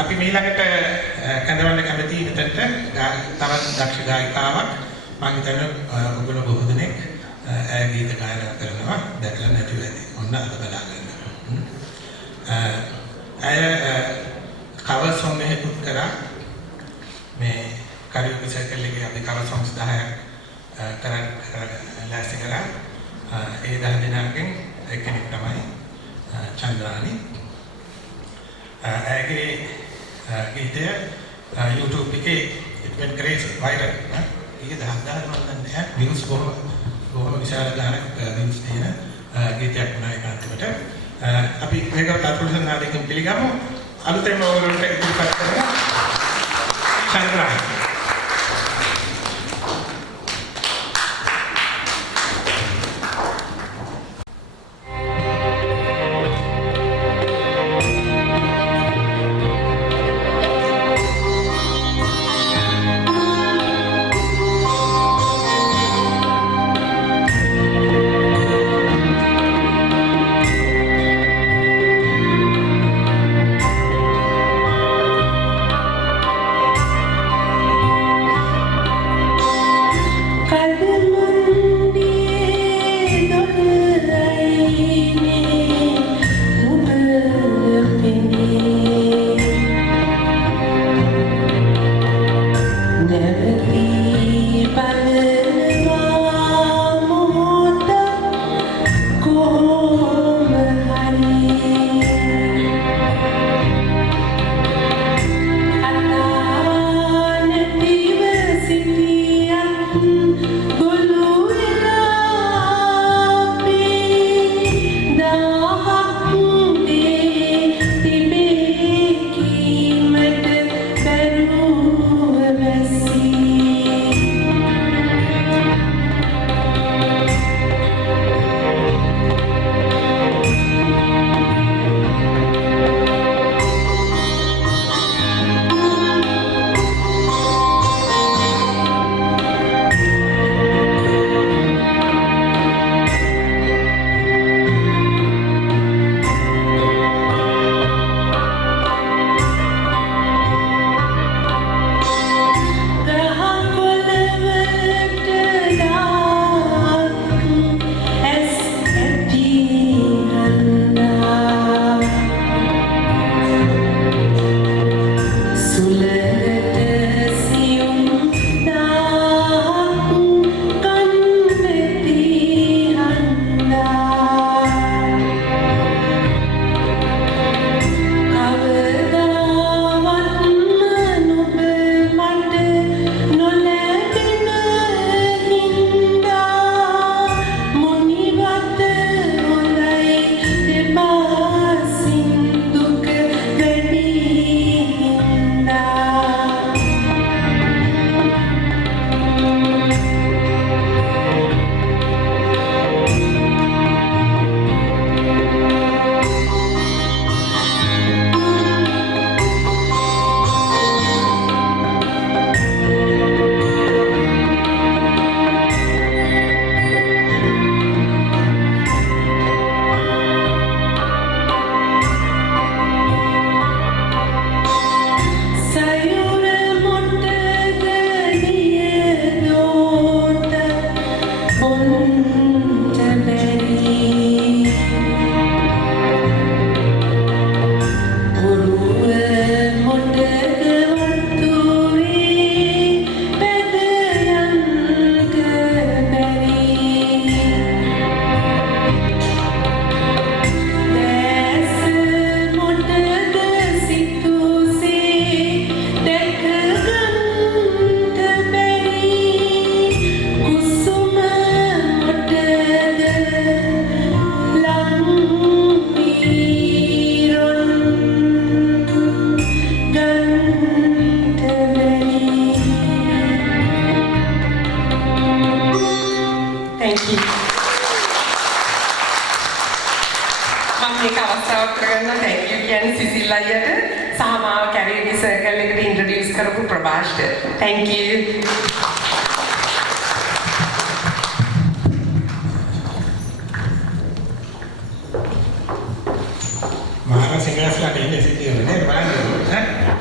අපි ඊළඟට කැඳවන්න කැමති මෙතනට තවත් දක්ෂ ගායිකාවක් මම හිතන්නේ ඔයගොල්ලෝ බොහෝ දෙනෙක් ගීත ගායනා කරනවා දැකලා නැති වෙයි. ඔන්න අද බලාගන්න. අය කවර් සොංග් එකකුත් කරා මේ කැරියෝකි සර්කල් එකේ අපි කවර් සොංග්ස් 10ක් කරන් ලෑස්ති කරා. ඒ 10 දෙනාගෙන් එක්කෙනෙක් තමයි චන්ද්‍රානි. ඇගේ ගීතය YouTube එකේ it went crazy viral. ඒක 10,000 වන්දන නෑ views බොහොම විශාල ගානක් views තියෙන ගීතයක් වුණා ඒක අන්තිමට. අපි මේක තාපුරුෂන් නාටකයෙන් පිළිගමු. අලුතෙන්ම ඔයගොල්ලන්ට ඉදිරිපත් කරන Chandrani. Thank you. Mahal singgaslah ini sih dia, benar mana?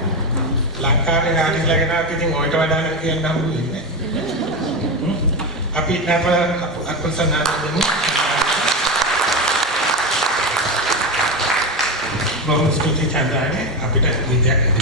ලංකාවේ ආදිලා ගෙනාවට ඉතින් ඔයිට වඩා නම් කියන්න හම්බ වෙන්නේ නැහැ. අපි අපසනාද දෙමු. බොහොම ස්තුතියි චන්ද්‍රානි අපිට විද්‍යාවක්